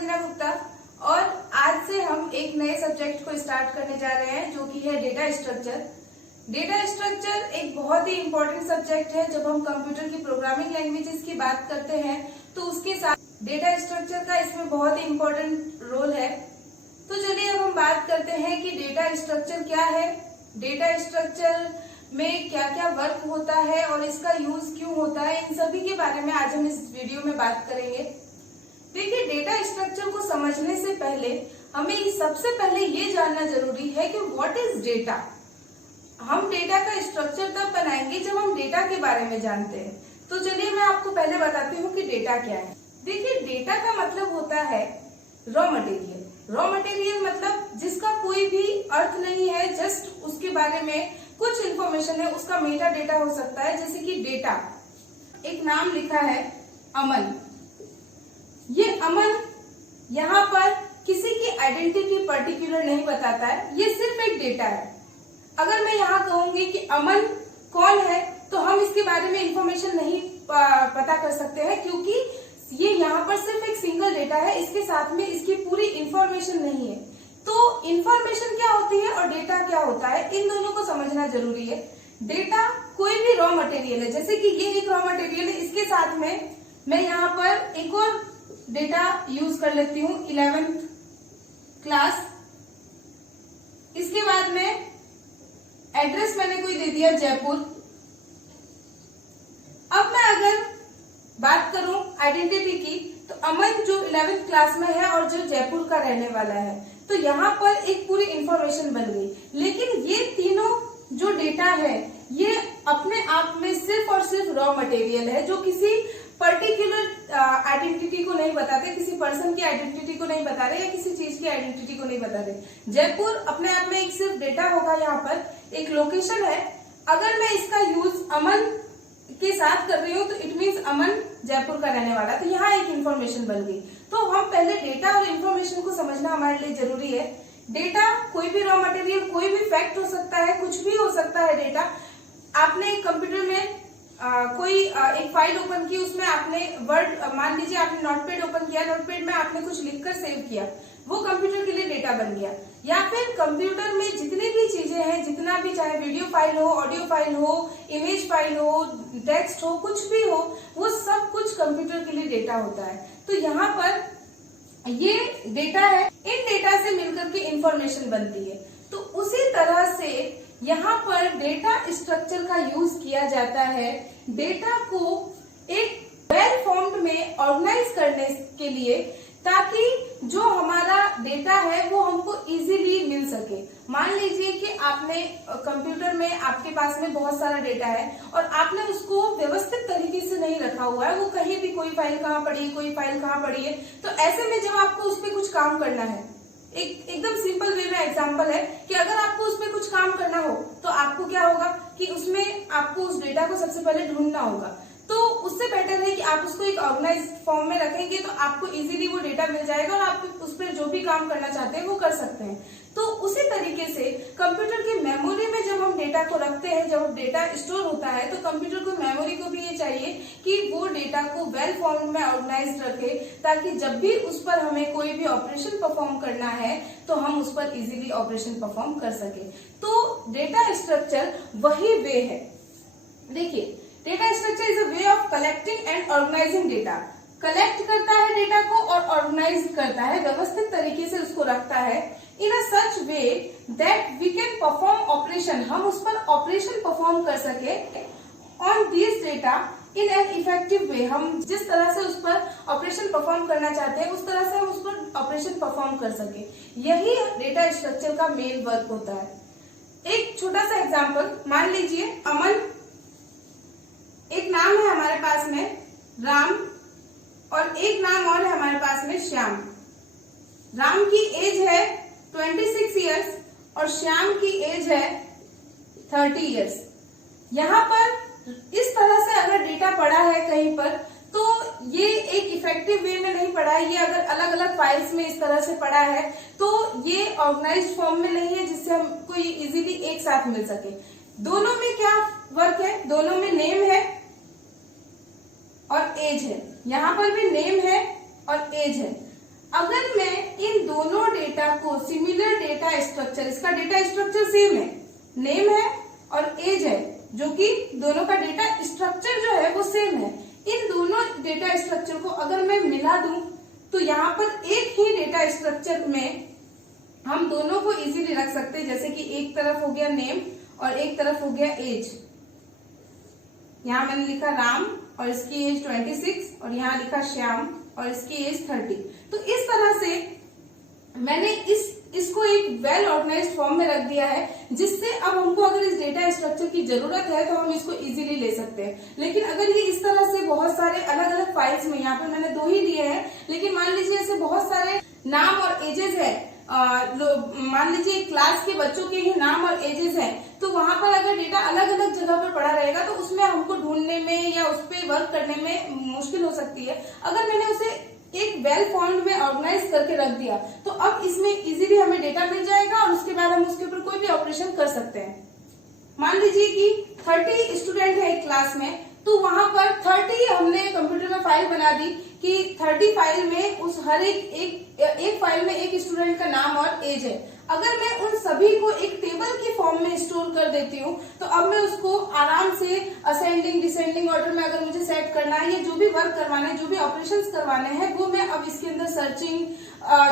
अंजना गुप्ता और आज से हम एक नए सब्जेक्ट को स्टार्ट करने जा रहे हैं जो कि है डेटा स्ट्रक्चर। डेटा स्ट्रक्चर एक बहुत ही इम्पोर्टेंट सब्जेक्ट है। जब हम कंप्यूटर की प्रोग्रामिंग लैंग्वेजेस की बात करते हैं तो उसके साथ डेटा स्ट्रक्चर का इसमें बहुत ही इम्पोर्टेंट रोल है। तो चलिए अब हम बात करते हैं कि डेटा स्ट्रक्चर क्या है, डेटा स्ट्रक्चर में क्या क्या वर्क होता है और इसका यूज क्यों होता है, इन सभी के बारे में आज हम इस वीडियो में बात करेंगे। देखिए, डेटा स्ट्रक्चर को समझने से पहले हमें सबसे पहले ये जानना जरूरी है कि व्हाट इज डेटा। हम डेटा का स्ट्रक्चर तब बनाएंगे जब हम डेटा के बारे में जानते हैं। तो चलिए मैं आपको पहले बताती हूँ कि डेटा क्या है। देखिए, डेटा का मतलब होता है रॉ मटेरियल। रॉ मटेरियल मतलब जिसका कोई भी अर्थ नहीं है, जस्ट उसके बारे में कुछ इंफॉर्मेशन है, उसका मेटा डेटा हो सकता है। जैसे कि डेटा, एक नाम लिखा है अमन। ये अमन यहाँ पर किसी की आइडेंटिटी पर्टिकुलर नहीं बताता है, ये सिर्फ एक डेटा है। अगर मैं यहाँ कहूंगी कि अमन कौन है तो हम इसके बारे में इंफॉर्मेशन नहीं पता कर सकते हैं, क्योंकि ये यहाँ पर सिर्फ एक सिंगल डेटा है, इसके साथ में इसकी पूरी इंफॉर्मेशन नहीं है। तो इंफॉर्मेशन क्या होती है और डेटा क्या होता है, इन दोनों को समझना जरूरी है। डेटा कोई भी रॉ मटेरियल है, जैसे कि ये एक रॉ मटेरियल है, इसके साथ में मैं यहाँ पर एक और डेटा यूज कर लेती हूँ 11th क्लास। इसके बाद में एड्रेस मैंने कोई दे दिया जयपुर। अब मैं अगर बात करूं आइडेंटिटी की तो अमन जो 11th क्लास में है और जो जयपुर का रहने वाला है, तो यहाँ पर एक पूरी इंफॉर्मेशन बन गई। लेकिन ये तीनों जो डेटा है ये अपने आप में सिर्फ और सिर्फ रॉ मटेरियल है, जो किसी पर्टिकुलर आइडेंटिटी को नहीं बताते, किसी पर्सन की आइडेंटिटी को नहीं बता रहे या किसी चीज की आइडेंटिटी को नहीं बता रहे। जयपुर अपने आप में एक सिर्फ डेटा होगा, यहाँ पर एक लोकेशन है। अगर मैं इसका यूज अमन के साथ कर रही हूँ तो इट मीन्स अमन जयपुर का रहने वाला, तो यहाँ एक इंफॉर्मेशन बन गई। तो हम पहले डेटा और इंफॉर्मेशन को समझना हमारे लिए जरूरी है। डेटा कोई भी रॉ मटेरियल, कोई भी फैक्ट हो सकता है, कुछ भी हो सकता है डेटा। आपने कंप्यूटर में एक फाइल ओपन की, उसमें आपने वर्ड, मान लीजिए आपने नोटपैड ओपन किया, नोटपैड में आपने कुछ लिखकर सेव किया, वो कंप्यूटर के लिए डेटा बन गया। या फिर कंप्यूटर में जितनी भी चीजें हैं, जितना भी, चाहे वीडियो फाइल हो, ऑडियो फाइल हो, इमेज फाइल हो, टेक्स्ट हो, कुछ भी हो, वो सब कुछ कंप्यूटर के लिए डेटा होता है। तो यहाँ पर ये डेटा है, इन डेटा से मिलकर के इंफॉर्मेशन बनती है। तो उसी तरह से यहाँ पर डेटा स्ट्रक्चर का यूज किया जाता है डेटा को एक वेल फॉर्म्ड में ऑर्गेनाइज करने के लिए, ताकि जो हमारा डेटा है वो हमको इजीली मिल सके। मान लीजिए कि आपने कंप्यूटर में, आपके पास में बहुत सारा डेटा है और आपने उसको व्यवस्थित तरीके से नहीं रखा हुआ है, वो कहीं भी कोई फाइल कहाँ पड़ी है, कोई फाइल कहाँ पड़ी है। तो ऐसे में जब आपको उस पर कुछ काम करना है, एकदम सिंपल वे में एग्जांपल है कि अगर आपको उसमें कुछ काम करना हो तो आपको क्या होगा कि उसमें आपको उस डेटा को सबसे पहले ढूंढना होगा। तो उससे बेटर है कि आप उसको एक ऑर्गेनाइज्ड फॉर्म में रखेंगे तो आपको इजीली वो डेटा मिल जाएगा और आप उस पर जो भी काम करना चाहते हैं वो कर सकते हैं। तो उसी तरीके से कंप्यूटर की मेमोरी में जब हम डेटा को रखते हैं, जब डेटा स्टोर होता है, तो कंप्यूटर को मेमोरी को भी ये चाहिए कि वो डेटा को वेल फॉर्म में ऑर्गेनाइज रखे, ताकि जब भी उस पर हमें कोई भी ऑपरेशन परफॉर्म करना है तो हम उस पर इजीली ऑपरेशन परफॉर्म कर सके। तो डेटा स्ट्रक्चर वही वे है। देखिए, data structure is a way of collecting and organising data. Collect करता है डेटा को और ऑर्गेनाइज करता है, व्यवस्थित तरीके से उसको रखता है in a such way that we can perform operation, हम उस पर ऑपरेशन परफॉर्म कर सके on this data in an effective way. हम जिस तरह से उस पर ऑपरेशन परफॉर्म करना चाहते हैं उस तरह से हम उस पर ऑपरेशन परफॉर्म कर सके। यही डेटा स्ट्रक्चर का मेन वर्क होता है। एक छोटा सा एग्जाम्पल, मान लीजिए अमन एक नाम है हमारे पास में, राम, और एक नाम और है हमारे पास में श्याम। राम की एज है 26 इयर्स और श्याम की एज है 30 इयर्स। यहाँ पर इस तरह से अगर डेटा पड़ा है कहीं पर, तो ये एक इफेक्टिव वे में नहीं पड़ा है। ये अगर अलग अलग फाइल्स में इस तरह से पड़ा है तो ये ऑर्गेनाइज्ड फॉर्म में नहीं है, जिससे हमको ये इजीली एक साथ मिल सके। दोनों में क्या वर्क है, दोनों में नेम है और एज है। यहाँ पर भी नेम है और एज है। अगर मैं इन दोनों डेटा को सिमिलर डेटा स्ट्रक्चर, इसका डेटा स्ट्रक्चर सेम है, नेम है और एज है, जो कि दोनों का डेटा स्ट्रक्चर जो है वो सेम है, इन दोनों डेटा स्ट्रक्चर को अगर मैं मिला दूं तो यहाँ पर एक ही डेटा स्ट्रक्चर में हम दोनों को इजीली रख सकते हैं। जैसे कि एक तरफ हो गया नेम और एक तरफ हो गया एज। यहाँ मैंने लिखा राम और इसकी एज 26 और यहाँ लिखा श्याम और इसकी एज 30। तो इस तरह से मैंने इसको एक वेल ऑर्गेनाइज्ड फॉर्म में रख दिया है, जिससे अब हमको अगर इस डेटा स्ट्रक्चर की जरूरत है तो हम इसको इजीली ले सकते हैं। लेकिन अगर ये इस तरह से बहुत सारे अलग अलग फाइल्स में, यहाँ पर मैंने 2 ही लिए हैं, लेकिन मान लीजिए ऐसे बहुत सारे नाम और एजेस है, मान लीजिए क्लास के बच्चों के ही नाम और एजेस हैं, तो वहां पर अगर डेटा अलग अलग जगह पर पड़ा रहेगा तो उसमें हमको ढूंढने में या उस पर वर्क करने में मुश्किल हो सकती है। अगर मैंने उसे एक वेल फॉर्म्ड में ऑर्गेनाइज करके रख दिया तो अब इसमें इजीली हमें डेटा मिल जाएगा और उसके बाद हम उसके ऊपर कोई भी ऑपरेशन कर सकते हैं। मान लीजिए कि 30 स्टूडेंट है एक क्लास में, तो वहां पर 30 हमने कंप्यूटर में फाइल बना दी कि 30 फाइल में उस हर एक फाइल में एक स्टूडेंट का नाम और एज है। अगर मैं उन सभी को एक टेबल की फॉर्म में स्टोर कर देती हूँ तो अब मैं उसको आराम से असेंडिंग डिसेंडिंग ऑर्डर में अगर मुझे सेट करना है, या जो भी वर्क करवाना है, जो भी ऑपरेशंस करवाने हैं, वो मैं अब इसके अंदर सर्चिंग,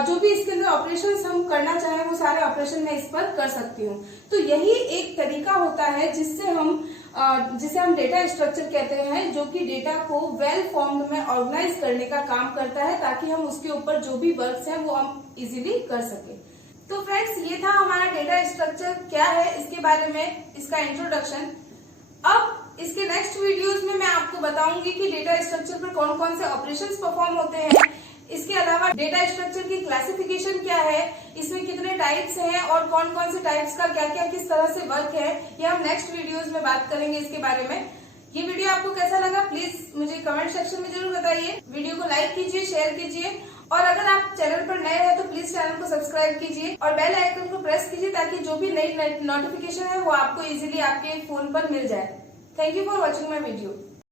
जो भी इसके अंदर ऑपरेशंस हम करना चाहें वो सारे ऑपरेशन मैं इस पर कर सकती हूँ। तो यही एक तरीका होता है जिसे हम डेटा स्ट्रक्चर कहते हैं, जो कि डेटा को वेल फॉर्म्ड में ऑर्गेनाइज करने का काम करता है, ताकि हम उसके ऊपर जो भी वर्क्स हैं वो हम इजीली कर सके। तो फ्रेंड्स, ये था हमारा डेटा स्ट्रक्चर क्या है इसके बारे में, इसका इंट्रोडक्शन। अब इसके नेक्स्ट वीडियोस में मैं आपको बताऊंगी कि डेटा स्ट्रक्चर पर कौन कौन से ऑपरेशंस परफॉर्म होते हैं। इसके अलावा डेटा स्ट्रक्चर की क्लासिफिकेशन क्या है, इसमें कितने टाइप्स हैं और कौन कौन से टाइप्स का क्या क्या किस तरह से वर्क है, ये हम नेक्स्ट वीडियोस में बात करेंगे इसके बारे में। ये वीडियो आपको कैसा लगा प्लीज मुझे कमेंट सेक्शन में जरूर बताइए। वीडियो को लाइक कीजिए, शेयर कीजिए, और अगर आप चैनल पर नए हैं तो प्लीज चैनल को सब्सक्राइब कीजिए और बेल आइकन को प्रेस कीजिए, ताकि जो भी नई नोटिफिकेशन है वो आपको इजीली आपके फोन पर मिल जाए। Thank you for watching my video.